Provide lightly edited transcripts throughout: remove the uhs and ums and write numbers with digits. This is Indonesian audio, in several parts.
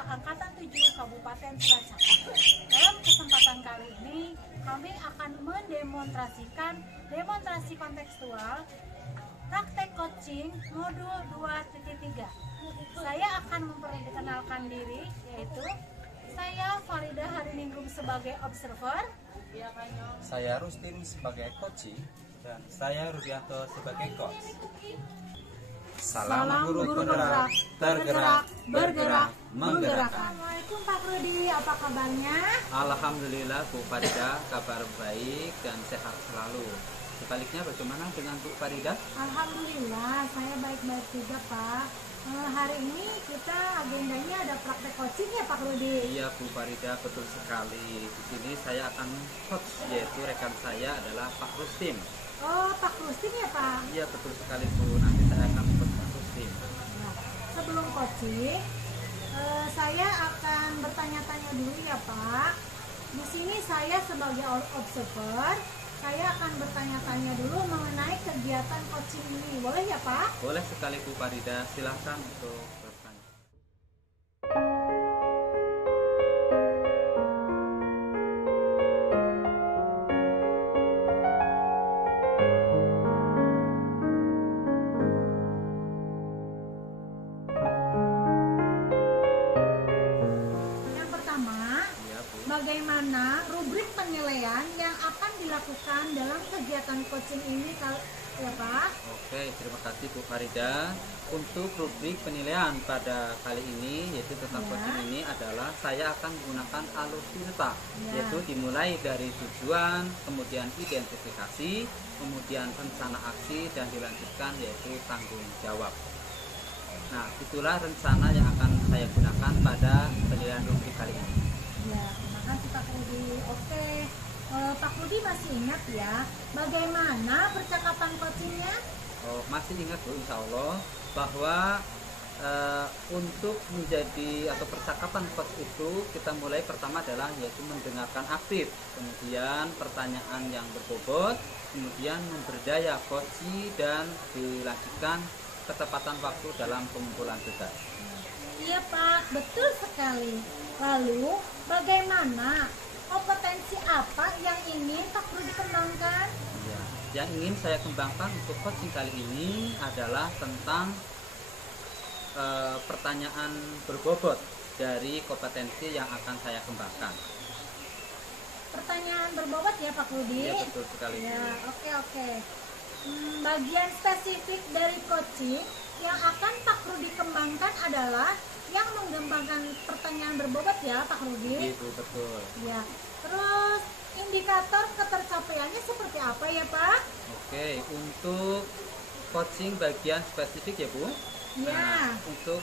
Angkatan 7 Kabupaten Cilacap. Dalam kesempatan kali ini, kami akan mendemonstrasikan demonstrasi kontekstual praktek coaching modul 2.3. Saya akan memperkenalkan diri, yaitu saya Farida Hariningrum sebagai observer, saya Rustin sebagai coaching, dan saya Rudianto sebagai coach. Salam guru bergerak, tergerak, bergerak, menggerakkan. Assalamualaikum Pak Rudi, apa kabarnya? Alhamdulillah Bu Farida, kabar baik dan sehat selalu. Sebaliknya bagaimana dengan Bu Farida? Alhamdulillah, saya baik-baik juga Pak. Hari ini kita agendanya ada praktek coaching ya Pak Rudi? Iya Bu Farida, betul sekali. Di sini saya akan coach, yaitu rekan saya adalah Pak Rustin. Oh, Pak Rustin ya Pak? Iya betul sekali Bu, nanti saya akan coach Pak Rustin. Nah, sebelum coaching, saya akan bertanya-tanya dulu ya Pak. Di sini saya sebagai observer, saya akan bertanya-tanya dulu mengenai kegiatan coaching ini. Boleh ya Pak? Boleh sekali Bu Farida, silahkan untuk bertanya. Yang pertama, Iya Bu. bagaimana rubrik penilaian yang akan dilakukan dalam kegiatan coaching ini ya Pak? Oke, terima kasih Bu Farida. Untuk rubrik penilaian pada kali ini, yaitu tentang Ya. coaching ini adalah saya akan menggunakan alur cerita, Ya. yaitu dimulai dari tujuan, kemudian identifikasi, kemudian rencana aksi, dan dilanjutkan yaitu tanggung jawab. Nah, itulah rencana yang akan saya gunakan pada penilaian rubrik kali ini. Ya, terima kasih Pak Rudi. Oke, Pak Rudi masih ingat ya bagaimana percakapan coachingnya? Oh, masih ingat Bu, insya Allah bahwa untuk menjadi atau percakapan coach itu kita mulai pertama adalah yaitu mendengarkan aktif, kemudian pertanyaan yang berbobot, kemudian memberdaya coachi, dan dilanjutkan ketepatan waktu dalam pengumpulan tugas. Iya Pak, betul sekali. Lalu bagaimana kompetensi apa yang ingin Pak Rudi kembangkan? Ya, yang ingin saya kembangkan untuk coaching kali ini adalah tentang pertanyaan berbobot dari kompetensi yang akan saya kembangkan. Pertanyaan berbobot ya Pak Rudi? Iya betul sekali. Ya, Bu. oke. Bagian spesifik dari coaching yang akan Pak Rudi kembangkan adalah yang mengembangkan pertanyaan berbobot ya Pak Rudi? Itu betul. Ya. Terus indikator ketercapaiannya seperti apa ya Pak? Oke, untuk coaching bagian spesifik ya Bu. Ya. Nah, untuk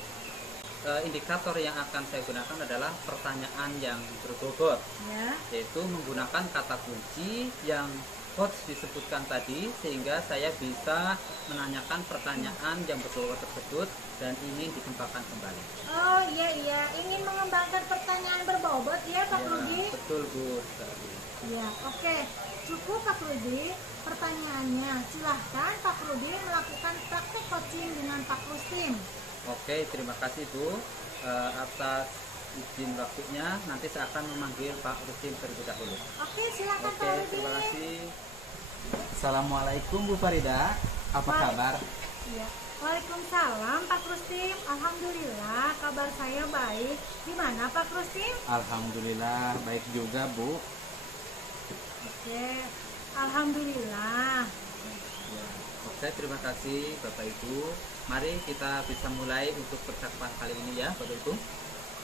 indikator yang akan saya gunakan adalah pertanyaan yang berbobot, Ya. yaitu menggunakan kata kunci yang coach disebutkan tadi, sehingga saya bisa menanyakan pertanyaan yang berbobot tersebut dan ingin dikembangkan kembali. Oh iya, ingin mengembangkan pertanyaan berbobot ya Pak Ya, Rudi? betul Bu sekali. Ya, oke. Cukup Pak Rudi pertanyaannya. Silahkan Pak Rudi melakukan praktek coaching dengan Pak Rustin. Oke, terima kasih Bu atas izin waktunya. Nanti saya akan memanggil Pak Rustin terlebih dahulu. Oke, silahkan Oke, Pak Rudi. terima kasih. Assalamualaikum Bu Farida, apa Baik. kabar? Iya. Waalaikumsalam Pak Rustin. Alhamdulillah kabar saya baik. Gimana Pak Rustin? Alhamdulillah baik juga Bu. Oke. Alhamdulillah. Ya. Oke, terima kasih Bapak Ibu. Mari kita bisa mulai untuk percakapan kali ini ya Bapak Ibu.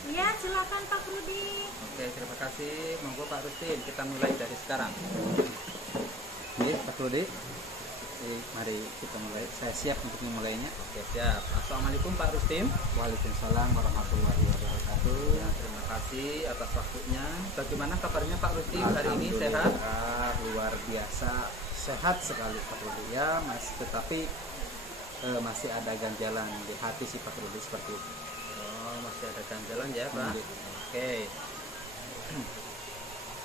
Iya, silakan Pak Rudi. Oke, terima kasih. Monggo Pak Rustin, kita mulai dari sekarang. Oke, Pak Rudi. Mari kita mulai. Saya siap untuk memulainya. Oke, siap. Assalamualaikum Pak Rustin. Waalaikumsalam warahmatullahi wabarakatuh. Ya, terima kasih atas waktunya. Bagaimana kabarnya Pak Rustin hari ini, sehat? Alhamdulillah, luar biasa sehat sekali Pak Rudi ya, Mas. Tetapi masih ada ganjalan di hati si Pak Rudi seperti itu. Oh, masih ada ganjalan ya Pak. Oke.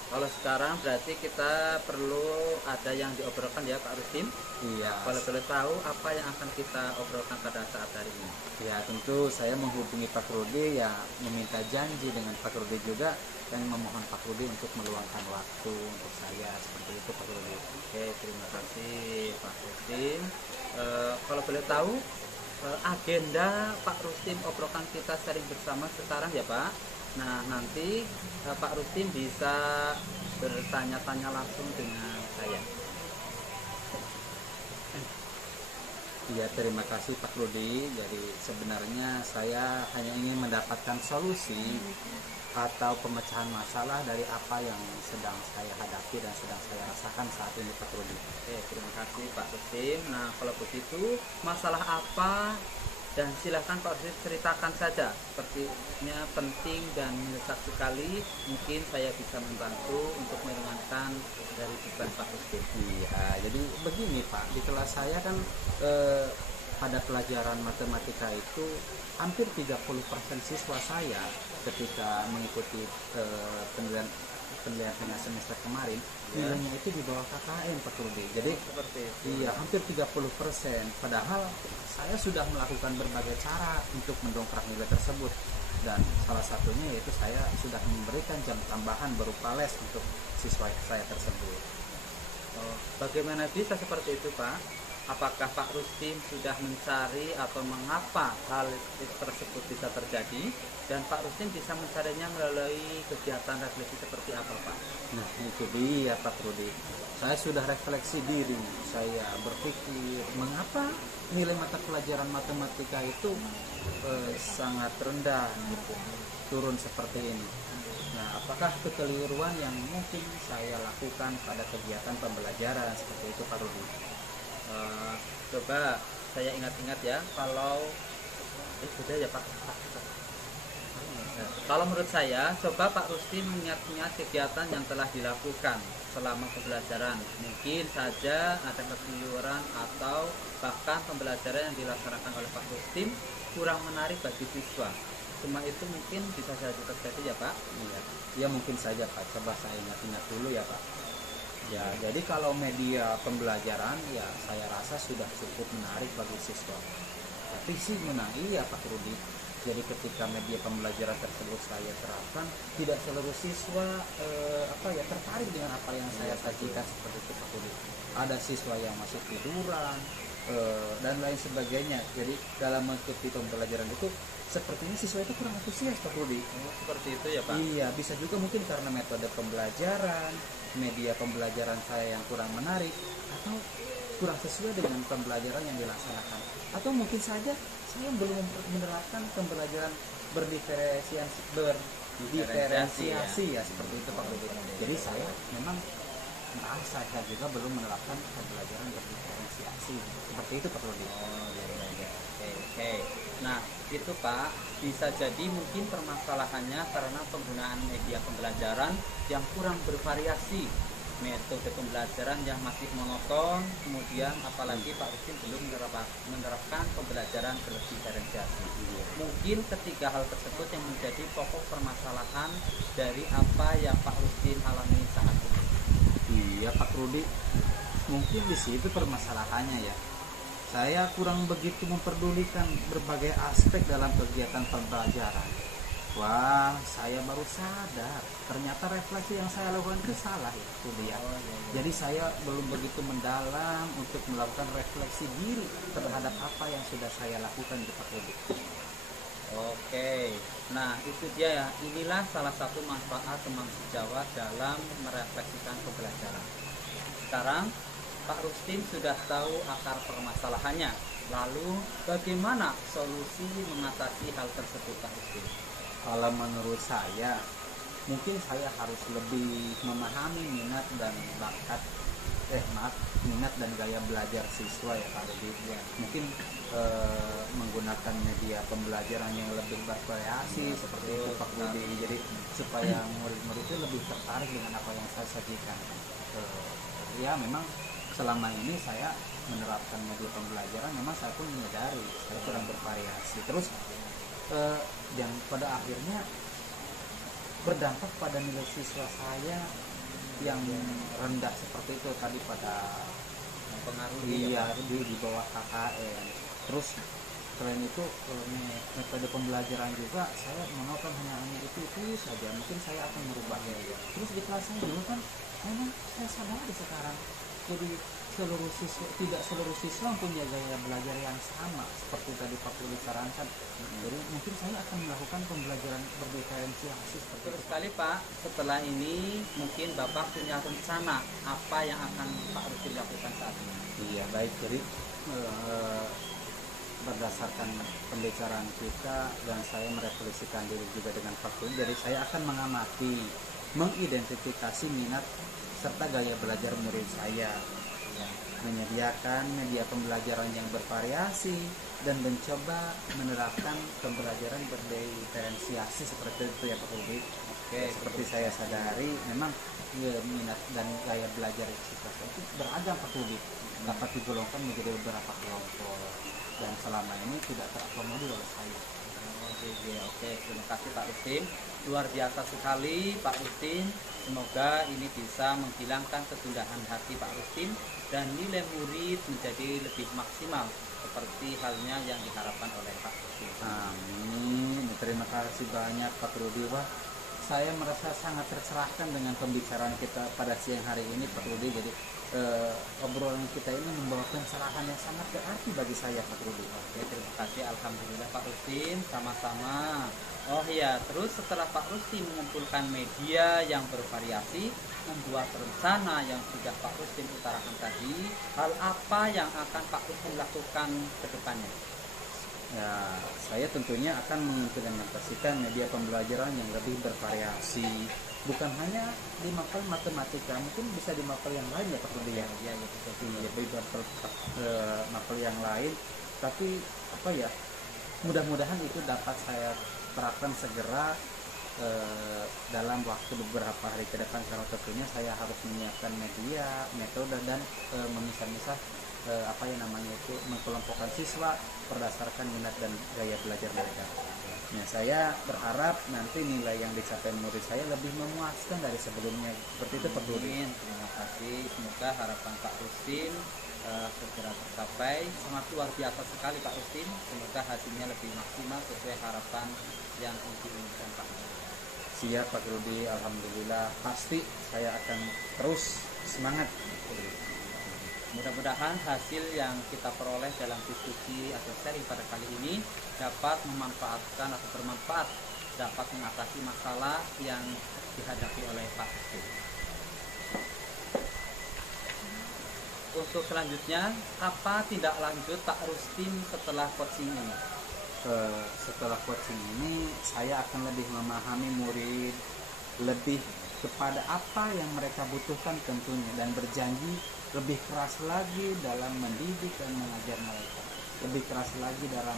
Kalau sekarang berarti kita perlu ada yang diobrolkan ya Pak Rusdim. Iya. Kalau boleh tahu apa yang akan kita obrolkan pada saat hari ini? Ya tentu saya menghubungi Pak Rudi ya, meminta janji dengan Pak Rudi juga, dan memohon Pak Rudi untuk meluangkan waktu untuk saya, seperti itu Pak Rudi. Oke, terima kasih Pak Rusdim. Kalau boleh tahu agenda Pak Rusdim obrolkan kita sharing bersama sekarang ya Pak. Nah nanti Pak Rusdim bisa bertanya-tanya langsung dengan saya. Iya, terima kasih Pak Rudi. Jadi sebenarnya saya hanya ingin mendapatkan solusi atau pemecahan masalah dari apa yang sedang saya hadapi dan sedang saya rasakan saat ini Pak Rudi. Oke, terima kasih Pak Rusdim. Nah kalau begitu masalah apa, dan silahkan Pak Rusdim ceritakan saja. Sepertinya penting dan mendesak sekali. Mungkin saya bisa membantu untuk meringankan dari beban Pak Rusdim. Iya, jadi begini Pak, di kelas saya kan pada pelajaran matematika itu hampir 30% siswa saya ketika mengikuti penilaian tengah semester kemarin, Ya. nilainya itu di bawah KKM Pak Rudi. Jadi Seperti itu. iya, hampir 30%. Padahal saya sudah melakukan berbagai cara untuk mendongkrak nilai tersebut. Dan salah satunya yaitu saya sudah memberikan jam tambahan berupa les untuk siswa saya tersebut. Oh, bagaimana bisa seperti itu Pak? Apakah Pak Rusdim sudah mencari atau mengapa hal tersebut bisa terjadi? Dan Pak Rusdim bisa mencarinya melalui kegiatan refleksi seperti apa Pak? Nah itu dia Pak Rudi. Saya sudah refleksi diri. Saya berpikir mengapa nilai mata pelajaran matematika itu sangat rendah gitu, turun seperti ini. Nah, apakah kekeliruan yang mungkin saya lakukan pada kegiatan pembelajaran seperti itu Pak Rudi? Coba saya ingat-ingat ya, kalau beda ya Pak. Kalau menurut saya, coba Pak Rusdim mengingat-ingat kegiatan yang telah dilakukan selama pembelajaran. Mungkin saja ada kekeliruan atau bahkan pembelajaran yang dilaksanakan oleh Pak Rusdim kurang menarik bagi siswa. Semua itu mungkin bisa saja terjadi ya Pak. Iya, ya mungkin saja Pak. Coba saya ingat-ingat dulu ya Pak. Ya, jadi kalau media pembelajaran ya saya rasa sudah cukup menarik bagi siswa. Tapi sih iya Pak Rudi. Jadi ketika media pembelajaran tersebut saya terapkan, tidak seluruh siswa tertarik dengan apa yang saya sajikan seperti itu Pak Rudi. Ada siswa yang masih tiduran dan lain sebagainya. Jadi dalam mengikuti pembelajaran itu sepertinya siswa itu kurang antusias Pak Rudi. Oh, seperti itu ya Pak. Iya, bisa juga mungkin karena metode pembelajaran, media pembelajaran saya yang kurang menarik, atau kurang sesuai dengan pembelajaran yang dilaksanakan, atau mungkin saja saya belum menerapkan pembelajaran berdiferensiasi ya seperti itu Pak Rudi. Jadi saya memang merasa saya juga belum menerapkan pembelajaran berdiferensiasi seperti itu Pak Rudi. Oh, ya. Oke. Nah, itu Pak, bisa jadi mungkin permasalahannya karena penggunaan media pembelajaran yang kurang bervariasi, metode pembelajaran yang masih monoton, kemudian apalagi Pak Rusdim belum menerapkan pembelajaran berdiferensiasi. Mungkin ketiga hal tersebut yang menjadi pokok permasalahan dari apa yang Pak Rusdim alami saat ini. Iya Pak Rudi, mungkin di situ permasalahannya ya. Saya kurang begitu memperdulikan berbagai aspek dalam kegiatan pembelajaran. Wah, saya baru sadar ternyata refleksi yang saya lakukan itu salah itu dia. Jadi saya belum begitu mendalam untuk melakukan refleksi diri terhadap apa yang sudah saya lakukan di Pak Rudi. Oke, nah itu dia ya. Inilah salah satu manfaat teman sejawat dalam merefleksikan pembelajaran. Sekarang Pak Rusdim sudah tahu akar permasalahannya. Lalu bagaimana solusi mengatasi hal tersebut Pak Rusdim? Kalau menurut saya, mungkin saya harus lebih memahami minat dan gaya belajar siswa ya Pak Rudi. Ya, mungkin menggunakan media pembelajaran yang lebih bervariasi seperti itu Pak Rudi. Jadi supaya murid-murid itu lebih tertarik dengan apa yang saya sajikan. Ya memang selama ini saya menerapkan media pembelajaran, memang saya pun menyadari saya kurang bervariasi. Terus yang pada akhirnya berdampak pada nilai siswa saya yang rendah seperti itu tadi pada mempengaruhi iya di bawah KKN. Terus selain itu metode pembelajaran juga saya menonton hanya itu saja, mungkin saya akan merubahnya ya. Terus di kelas saya dulu kan memang saya sadari sekarang, jadi tidak seluruh siswa punya gaya belajar yang sama seperti tadi Pak Puli sarankan. Jadi mungkin saya akan melakukan pembelajaran berdiferensiasi seperti Betul itu. sekali Pak. Setelah ini mungkin Bapak punya rencana apa yang akan Pak Rusdi lakukan saat ini. Iya baik, jadi berdasarkan pembicaraan kita dan saya merefleksikan diri juga dengan Pak Puli, jadi saya akan mengamati, mengidentifikasi minat serta gaya belajar murid saya, menyediakan media pembelajaran yang bervariasi dan mencoba menerapkan pembelajaran berdiferensiasi seperti itu ya Pak Rudi. Oke, seperti saya sadari memang minat dan gaya belajar siswa saya itu beragam Pak Rudi, dapat digolongkan menjadi beberapa kelompok dan selama ini tidak terakomodir oleh saya. Oke, terima kasih Pak Rustin. Luar biasa sekali Pak Rustin. Semoga ini bisa menghilangkan kegundahan hati Pak Rustin dan nilai murid menjadi lebih maksimal seperti halnya yang diharapkan oleh Pak Rustin. Amin. Terima kasih banyak Pak Rudi. Wah, saya merasa sangat tercerahkan dengan pembicaraan kita pada siang hari ini Pak Rudi. Jadi obrolan kita ini membawa pencerahan yang sangat berarti bagi saya Pak Rudi. Oke, terima kasih. Alhamdulillah Pak Rustin, sama-sama. Oh iya, terus setelah Pak Rustin mengumpulkan media yang bervariasi, membuat rencana yang sudah Pak Rustin utarakan tadi, hal apa yang akan Pak Rustin lakukan ke depannya? Ya, saya tentunya akan mengimplementasikan media pembelajaran yang lebih bervariasi. Bukan hanya di mapel matematika, mungkin bisa di mapel yang lain ya Pak Rudi ya. Iya, betul. Di mapel yang lain. Tapi apa ya? Mudah-mudahan itu dapat saya terapkan segera dalam waktu beberapa hari ke depan, karena tentunya saya harus menyiapkan media, metode dan memisah-misah mengkelompokkan siswa berdasarkan minat dan gaya belajar mereka. Nah, saya berharap nanti nilai yang dicapai murid saya lebih memuaskan dari sebelumnya. Seperti itu Pak Rudi. Terima kasih. Semoga harapan Pak Rustin segera tercapai. Sangat luar biasa sekali Pak Rustin. Semoga hasilnya lebih maksimal sesuai harapan yang diinginkan Pak. Siap Pak Rudi, alhamdulillah. Pasti saya akan terus semangat. Mudah-mudahan hasil yang kita peroleh dalam diskusi atau sharing pada kali ini dapat memanfaatkan atau bermanfaat, dapat mengatasi masalah yang dihadapi oleh Pak Rustin. Untuk selanjutnya, apa tindak lanjut Pak Rustin setelah coaching ini? Setelah coaching ini, saya akan lebih memahami murid, lebih kepada apa yang mereka butuhkan tentunya, dan berjanji lebih keras lagi dalam mendidik dan mengajar mereka, lebih keras lagi dalam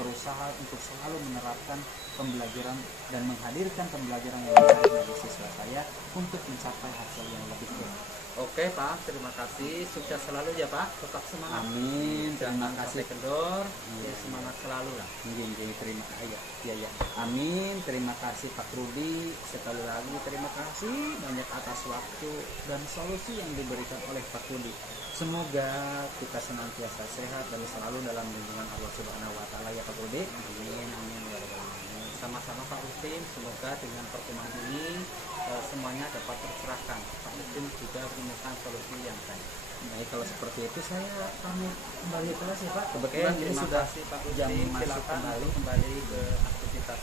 berusaha untuk selalu menerapkan pembelajaran dan menghadirkan pembelajaran yang menarik bagi siswa saya untuk mencapai hasil yang lebih baik. Oke Pak, terima kasih. Sukses selalu ya Pak. Tetap semangat. Amin. Terima kasih. Kendor. Ya, semangat selalu lah. Jadi terima kasih. Ya. Amin. Terima kasih Pak Rudi. Sekali lagi terima kasih banyak atas waktu dan solusi yang diberikan oleh Pak Rudi. Semoga kita senantiasa sehat dan selalu dalam lindungan Allah Subhanahu wa taala ya Pak Rudi. Amin. Ya rabbal alamin. Sama-sama Pak Rustin. Semoga dengan pertemuan ini semuanya dapat tercerahkan. Pak Rustin juga menemukan solusi yang baik. Baik, kalau seperti itu saya pamit kembali kelas ya Pak. Oke, Kebetulan ini terima sudah kasih Pak Rustin. jam masuk Silakan kembali. kembali ke aktivitas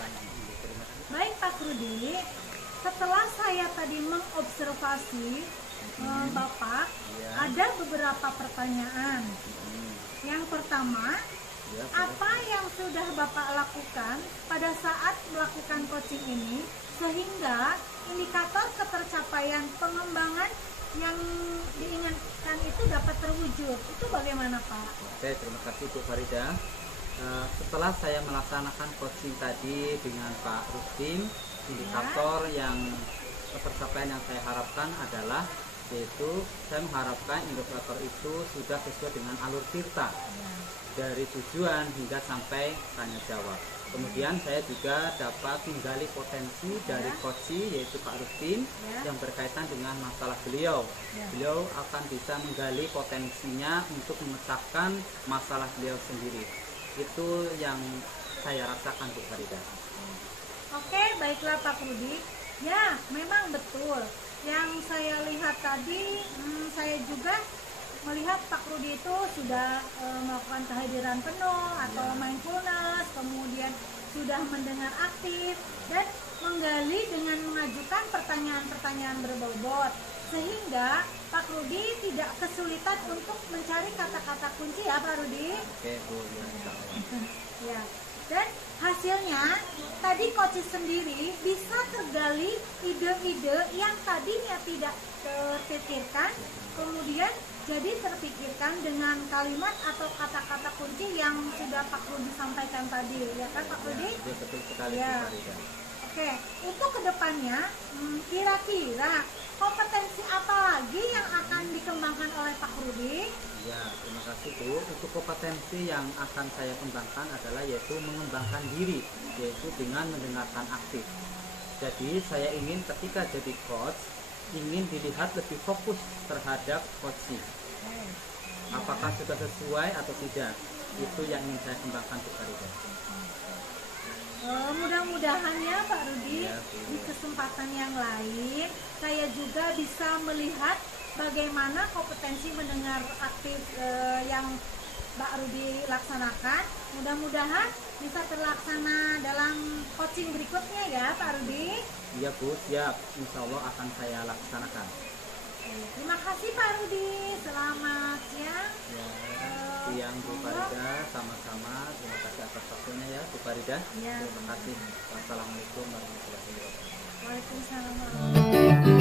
lainnya. Terima kasih. Baik Pak Rudi, setelah saya tadi mengobservasi Bapak, Ya. ada beberapa pertanyaan. Yang pertama, Ya, apa yang sudah Bapak lakukan pada saat melakukan coaching ini sehingga indikator ketercapaian pengembangan yang diinginkan itu dapat terwujud? Itu bagaimana Pak? Oke, terima kasih Bu Farida. Setelah saya melaksanakan coaching tadi dengan Pak Rustin, indikator yang ketercapaian yang saya harapkan adalah yaitu saya mengharapkan indikator itu sudah sesuai dengan alur cerita dari tujuan hingga sampai tanya jawab. Kemudian saya juga dapat menggali potensi dari coach yaitu Pak Rustin yang berkaitan dengan masalah beliau. Beliau akan bisa menggali potensinya untuk memecahkan masalah beliau sendiri. Itu yang saya rasakan Bu Farida. Oke, baiklah Pak Rudi. Ya, memang betul. Yang saya lihat tadi, saya juga melihat Pak Rudi itu sudah melakukan kehadiran penuh atau mindfulness, kemudian sudah mendengar aktif dan menggali dengan mengajukan pertanyaan-pertanyaan berbobot, sehingga Pak Rudi tidak kesulitan untuk mencari kata-kata kunci ya Pak Rudi. Oke Bu, ya insya Allah. Ya. Dan hasilnya tadi coach sendiri bisa tergali ide-ide yang tadinya tidak terpikirkan, kemudian jadi terpikirkan dengan kalimat atau kata-kata kunci yang sudah Pak Rudi sampaikan tadi, ya kan Pak Rudi? Ya, betul sekali Ya. Bu Farida. Oke, untuk kedepannya kira-kira kompetensi apa lagi yang akan dikembangkan oleh Pak Rudi? Ya, terima kasih Bu. Untuk kompetensi yang akan saya kembangkan adalah yaitu mengembangkan diri, yaitu dengan mendengarkan aktif. Jadi saya ingin ketika jadi coach, ingin dilihat lebih fokus terhadap coaching. Apakah sudah sesuai atau tidak? Itu yang ingin saya kembangkan Bu Farida. Mudah-mudahan ya Pak Rudi, Ya, di kesempatan yang lain saya juga bisa melihat bagaimana kompetensi mendengar aktif yang Pak Rudi laksanakan. Mudah-mudahan bisa terlaksana dalam coaching berikutnya ya Pak Rudi. Iya Bu, siap. Insya Allah akan saya laksanakan. Terima kasih Pak Rudi. Selamat siang. Ya, siang Bu Farida, sama-sama. Terima kasih atas waktunya ya Bu Farida. Ya. Terima kasih. Wassalamualaikum warahmatullahi wabarakatuh. Waalaikumsalam.